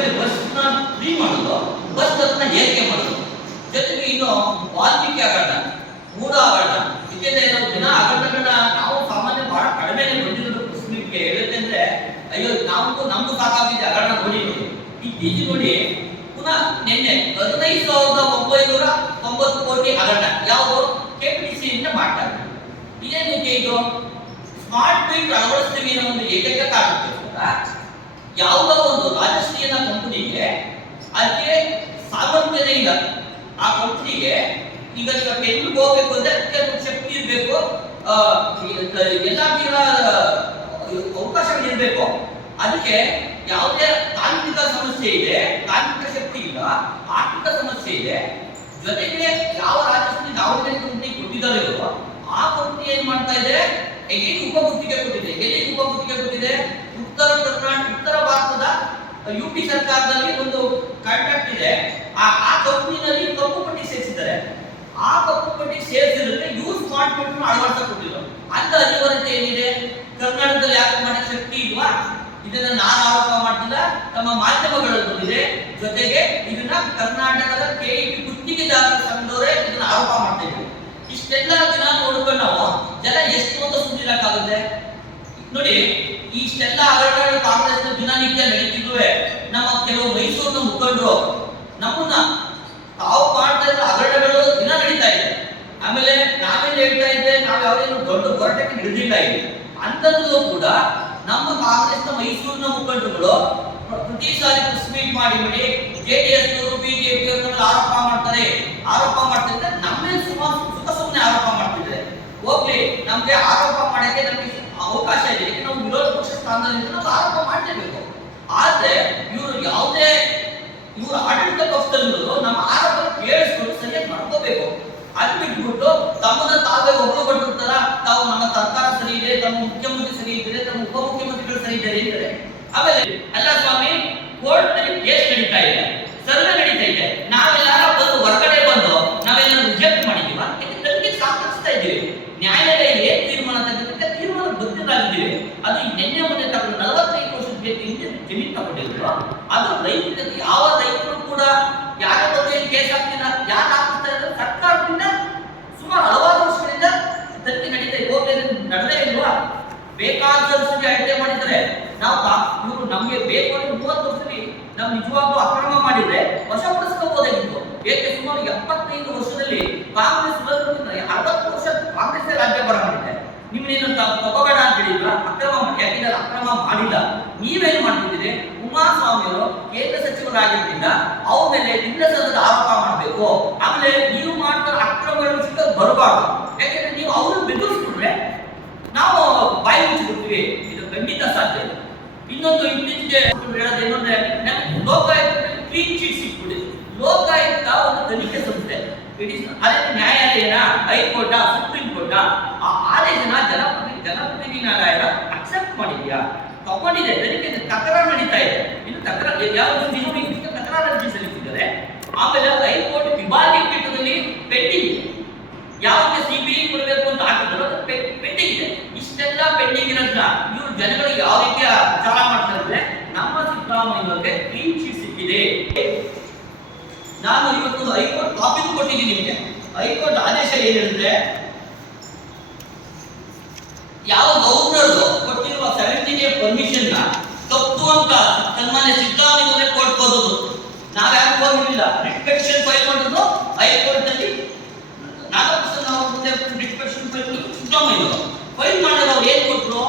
ಆಮೇಲೆ ಬಸ್ನ ಫ್ರೀ ಮಾಡೋದು, ಬಸ್ ದರನ ಏರಿಕೆ ಮಾಡೋದು. ಜೊತೆಗೆ ಇನ್ನು ವಾಲ್ಮೀಕಿ ಹಗರಣ, ಮೂಡ ಹಗರಣ, ಇದೆಲ್ಲ ಏನೋ ದಿನ ಹಗರಣಗಳನ್ನ ನಾವು ಸಾಮಾನ್ಯ ಬಹಳ ಕಡಿಮೆನೆ ಬಂದಿರೋದು ಮುಸ್ಲಿಮ್ಗೆ ಹೇಳುತ್ತೆ ಅಂದ್ರೆ ಅಯ್ಯೋ ನಮ್ಗೂ ಸಾಕಾಗಿದೆ ಹಗರಣ ನೋಡಿ. ಇತ್ತೀಚೆಗೆ ನೋಡಿ ಪುನಃ ನಿನ್ನೆ 15,990 ಕೋಟಿ ಹಗರಣ ಯಾವುದು ಕೆಪಿಟಿಸಿ ಇಂದ ಮಾಡ್ತಾರೆ. ಇದೇನಕ್ಕೆ ಇದು ಸ್ಮಾರ್ಟ್ ಮೀಟರ್ ಅಳವಡಿಸ್ತೀವಿ ಅನ್ನೋ ಒಂದು ಏಕೈಕ ಕಾರಣಕ್ಕೋಸ್ಕರ ಯಾವುದೋ ಒಂದು ರಾಜಶ್ರೀಯನ ಕಂಪನಿಗೆ ಅದಕ್ಕೆ ಸಾಮರ್ಥ್ಯನೇ ಇಲ್ಲ. ಆ ಕಂಪನಿಗೆ ಈಗ ಎಲ್ಲಿ ಹೋಗ್ಬೇಕು ಅಂದ್ರೆ ಅದಕ್ಕೆ ಶಕ್ತಿ ಇರಬೇಕು, ಎಲ್ಲ ಅವಕಾಶಗಳು ಇರಬೇಕು. ಅದಕ್ಕೆ ಯಾವುದೇ ತಾಂತ್ರಿಕ ಸಮಸ್ಯೆ ಇದೆ, ತಾಂತ್ರಿಕ ಶಕ್ತಿ ಇಲ್ಲ, ಆರ್ಥಿಕ ಸಮಸ್ಯೆ ಇದೆ. ಜೊತೆಗೆ ಯಾವ ರಾಜಶ್ರೀ ಯಾವುದೇ ಕಂಪನಿ ಕೊಟ್ಟಿದ್ದಾರೆ ಆ ಕಂಪನಿ ಏನ್ ಮಾಡ್ತಾ ಇದೆ, ಎಲ್ಲಿ ಉಪಗುತ್ತಿಗೆ ಕೊಟ್ಟಿದೆ, ಉತ್ತರ ಭಾರತದ ಯುಪಿ ಸರ್ಕಾರದಲ್ಲಿ ಒಂದು ಕಾಂಟ್ರಾಕ್ಟ್ ಇದೆ. ಆ ಕಂಪನಿನಲ್ಲಿ ಕಪ್ಪು ಪಟ್ಟಿ ಸೇರಿಸಿದ್ದಾರೆ. ಆ ಕಪ್ಪು ಪಟ್ಟಿ ಸೇರಿಸಿದ್ರೆ ಯೂಸ್ ಮಾಡ್ಬಿಟ್ಟು ಅಳವಡಿಸ ಕೊಟ್ಟಿದ್ರು. ಅಂತ ಅನಿವಾರ್ಯತೆ ಏನಿದೆ ಕರ್ನಾಟಕದಲ್ಲಿ? ಯಾಕೆ ಮಾಡಕ್ಕೆ ಶಕ್ತಿ ಇಲ್ವಾ? ಇದನ್ನ ನಾನು ಆರೋಪ ಮಾಡ್ತಿಲ್ಲ, ತಮ್ಮ ಮಾಧ್ಯಮಗಳಲ್ಲಿ ಬಂದಿದೆ. ಜೊತೆಗೆ ಇದನ್ನ ಕರ್ನಾಟಕದ ಕೆಇಟಿ ಗುತ್ತಿಗೆದಾರರ ಸಂಘದವರೇ ಇದನ್ನ ಆರೋಪ ಮಾಡ್ತಾ ಇದ್ರು. ಇಷ್ಟೆಲ್ಲ ದಿನ ನೋಡ್ಕೊಂಡು ನಾವು ಜನ ಎಷ್ಟು ಅಂತ ಸುಮ್ಮನಿರಕ್ಕಾಗುತ್ತೆ? ನೋಡಿ, ಇಷ್ಟೆಲ್ಲ ಹಗರಣಗಳು ಕಾಂಗ್ರೆಸ್ ದಿನನಿತ್ಯ ನಡೀತಿದ್ವೆ. ನಮ್ಮ ಕೆಲವು ಮೈಸೂರಿನ ಮುಖಂಡರು ನಮ್ಮನ್ನ ತಾವು ಮಾಡ್ತಾ ಇದ್ದ ಹಗರಣಗಳು ದಿನ ನಡೀತಾ ಇದೆ. ಆಮೇಲೆ ನಾವೇನ್ ಹೇಳ್ತಾ ಇದ್ದೆ, ನಾವು ಯಾವ್ದೇನು ದೊಡ್ಡ ಹೋರಾಟಕ್ಕೆ ಹಿಡಿದಿಲ್ಲ. ಇಲ್ಲಿ ಅಂತದ್ದು ಕೂಡ ನಮ್ಮ ಕಾಂಗ್ರೆಸ್ನ ಮೈಸೂರಿನ ಮುಖಂಡರುಗಳು ಪ್ರತಿ ಸಾರಿ ಪ್ರೆಸ್ ಮೀಟ್ ಮಾಡಿ ಜೆಡಿಎಸ್ ಬಿಜೆಪಿ ಆರೋಪ ಮಾಡ್ತಿದ್ರೆ ನಮ್ಮೇ ಸುಮ್ಮನೆ ಆರೋಪ ಮಾಡ್ತಿದ್ರೆ ಹೋಗ್ಲಿ, ನಮ್ಗೆ ಆರೋಪ ಮಾಡಕ್ಕೆ ನಮ್ಗೆ ಅವಕಾಶ ಇದೆ. ನಾವು ವಿರೋಧ ಪಕ್ಷ ಸ್ಥಾನದಲ್ಲಿ ನಾವು ಆರೋಪ ಮಾಡಲೇಬೇಕು. ಆದ್ರೆ ಇವರು ಆಡಳಿತ ಪಕ್ಷದಲ್ಲಿರೋದು ನಮ್ಮ ಆರೋಪ ಕೇಳಿಸ್ಕೊಂಡು ಸರಿಯಾಗಿ ಮಾಡ್ಕೋಬೇಕು. ಅದು ಬಿಟ್ಬಿಟ್ಟು ತಮ್ಮನ್ನ ತಾವೇ ಒಬ್ಬರುಗೊಂಡಿರ್ತಾರ, ತಾವು ನಮ್ಮ ಸರ್ಕಾರ ಸರಿ ಇದೆ, ತಮ್ಮ ಮುಖ್ಯಮಂತ್ರಿ ಸರಿ ಇದ್ದಾರೆ, ತಮ್ಮ ಉಪಮುಖ್ಯಮಂತ್ರಿಗಳು ಸರಿ ಇದ್ದಾರೆ ಅಂತಾರೆ. ಆಮೇಲೆ ಅಲ್ಲ ಸ್ವಾಮಿ, ಕೋರ್ಟ್ ನಲ್ಲಿ ಕೇಸ್ ನಡೀತಾ ಇದೆ, ಸರ್ವೆ ನಡೀತಾ ಇದೆ, ನಾವೆಲ್ಲ ಬಂದು ಹೊರಗಡೆ ಬಂದು ನಾವೆಲ್ಲ ರಿಜೆಕ್ಟ್ ಮಾಡಿದೀವ, ತನಿಖೆ ಸಾಧಿಸ್ತಾ ಇದ್ದೀವಿ. ನ್ಯಾಯಾಲಯ ಏನ್ ತೀರ್ಮಾನ ತೆಗೆದುತ್ತೆ ತೀರ್ಮಾನ ಗೊತ್ತಿದ್ದಾಗಿದ್ದೀವಿ. ಅದು ನಿನ್ನೆ ಮೊನ್ನೆ ತಗೊಂಡು 45 ವರ್ಷದ ಹಿಂದೆ ಜಮೀನು ತಗೊಂಡಿದ್ರು. ಅದು ರೈತರಿಗೆ ಯಾವ ರೈತರು ಕೂಡ ಯಾರ ಬಗ್ಗೆ ಕೇಸ್ ಆಗ್ತಿಲ್ಲ, ಯಾರು ಆಗ್ತಾ ಇದ್ದಾರೆ ಸರ್ಕಾರದಿಂದ ಸುಮಾರು ಹಲವಾರು ವರ್ಷಗಳಿಂದ ತನಿಖೆ ನಡೀತಾ ಇದೆ. ನಡೆದೇ ಇಲ್ವಾ? ಬೇಕಾದ ವರ್ಷಕ್ಕೆ ಅಳತೆ ಮಾಡಿದರೆ ಇವರು ನಮ್ಗೆ ಬೇಕು ಅಂದ್ರೆ 30 ವರ್ಷದಲ್ಲಿ ನಾವು ನಿಜವಾಗ್ಲೂ ಅಕ್ರಮ ಮಾಡಿದ್ರೆ ವಶಪಡಿಸ್ಕೋಬಹುದಾಗಿತ್ತು. ಏಕೆ ಸುಮಾರು 75 ವರ್ಷದಲ್ಲಿ ಕಾಂಗ್ರೆಸ್ 60 ವರ್ಷ ಕಾಂಗ್ರೆಸ್ ರಾಜ್ಯಭಾರ ಮಾಡಿದೆ. ನಿಮ್ಮನ್ನೇನು ತಗೋಬೇಡ ಅಂತ ಹೇಳಿದ್ರ? ಯಾಕಿದ್ರೆ ಅಕ್ರಮ ಮಾಡಿಲ್ಲ. ನೀವೇನು ಮಾಡ್ತಿದ್ದೀರಿ? ಕುಮಾರಸ್ವಾಮಿ ಅವರು ಕೇಂದ್ರ ಸಚಿವರಾಗಿದ್ದರಿಂದ ಅವ್ರ ಮೇಲೆ ನಿಲ್ಲಸದ ಆರೋಪ ಮಾಡಬೇಕು. ಆಮೇಲೆ ನೀವು ಮಾಡ್ತಾ ಅಕ್ರಮಗಳು ಸಿಕ್ಕ ಬರಬಾರ್ದು. ಯಾಕೆಂದ್ರೆ ನೀವು ಅವ್ರನ್ನ ಬೆದರಿಸ್ಬಿಟ್ರೆ ನಾವು ಬಾಯಿ ಮುಚ್ಚಿಬಿಡ್ತೀವಿ. ಇದು ಖಂಡಿತ ಸಾಧ್ಯ. ಇನ್ನೊಂದು ಇತ್ತೀಚೆಗೆ ಹೇಳೋದೇನು ಅಂದ್ರೆ ಲೋಕಾಯುಕ್ತದಲ್ಲಿ ಕ್ಲೀನ್ ಚೀಟ್ ಸಿಕ್ಬಿಡಿ. ಲೋಕಾಯುಕ್ತ ಒಂದು ತನಿಖೆ ಸಂಸ್ಥೆ. ಅದೇ ನ್ಯಾಯಾಲಯನ, ಹೈಕೋರ್ಟ್, ಸುಪ್ರೀಂ ಕೋರ್ಟ್ ಆ ಆದೇಶನ ಜನಪ್ರತಿನಿಧಿನಾಲಯ ಅಕ್ಸೆಪ್ಟ್ ಮಾಡಿದ್ಯಾ? ತಗೊಂಡಿದೆ. ತನಿಖೆ ತಕರಾರು ನಡೀತಾ ಇದೆ. ಇನ್ನು ತಕರಾರು ತಕರಾರು ಅರ್ಜಿ ಸಲ್ಲಿಸಿದ್ದಾರೆ. ಆಮೇಲೆ ಹೈಕೋರ್ಟ್ ವಿಭಾಗೀಯ ಪೀಠದಲ್ಲಿ ಪೆಂಡಿಂಗ್ ಇದೆ. ಯಾವಾಗ ಸಿಬಿಐ ಕೊಡಬೇಕು ಅಂತ ಹಾಕಿದ್ರು ಪೆಂಡಿಂಗ್ ಇದೆ. ಇಷ್ಟೆಲ್ಲ ಪೆಂಡಿಂಗ್ ಇರೋದ್ನ ಇವರು ಜನಗಳಿಗೆ ಯಾವ ರೀತಿಯ ವಿಚಾರ ಮಾಡ್ತಾರೆ ಅಂದ್ರೆ ನಮ್ಮ ಸಿದ್ದರಾಮಯ್ಯನವರಿಗೆ ಕ್ಲೀನ್ ಚೀಟ್ ಸಿಕ್ಕಿದೆ. ನಾನು ಇವತ್ತೊಂದು ಹೈಕೋರ್ಟ್ ಕಾಪಿ ಕೊಟ್ಟಿದ್ದೀನಿ ನಿಮಗೆ. ಹೈಕೋರ್ಟ್ ಆದೇಶ ಏನಿರುತ್ತೆ, ಯಾವ ಗವರ್ನರ್ ಕೊಟ್ಟಿರುವ 17A ಪರ್ಮಿಷನ್ ನ ತಪ್ಪು ಅಂತ ಸನ್ಮಾನ್ಯ ಸಿದ್ದರಾಮಯ್ಯನವರೇ ಕೊಡ್ಬೋದು. ನಾವ್ಯಾರು ಹೋಗಿರಲಿಲ್ಲ. ರಿಟ್ ಪಿಟಿಷನ್ ಫೈಲ್ ಮಾಡಿದ್ರು ಹೈಕೋರ್ಟ್ ನಲ್ಲಿ. ನಾಗಭೂಷಣ್ ಅವರ ಮುಂದೆ ರಿಟ್ ಪಿಟಿಷನ್ ಫೈಲ್ ಸಿದ್ದರಾಮಯ್ಯನವರು ಫೈಲ್ ಮಾಡಿದ್ರು. ಅವ್ರು ಏನ್ ಕೊಟ್ಟರು?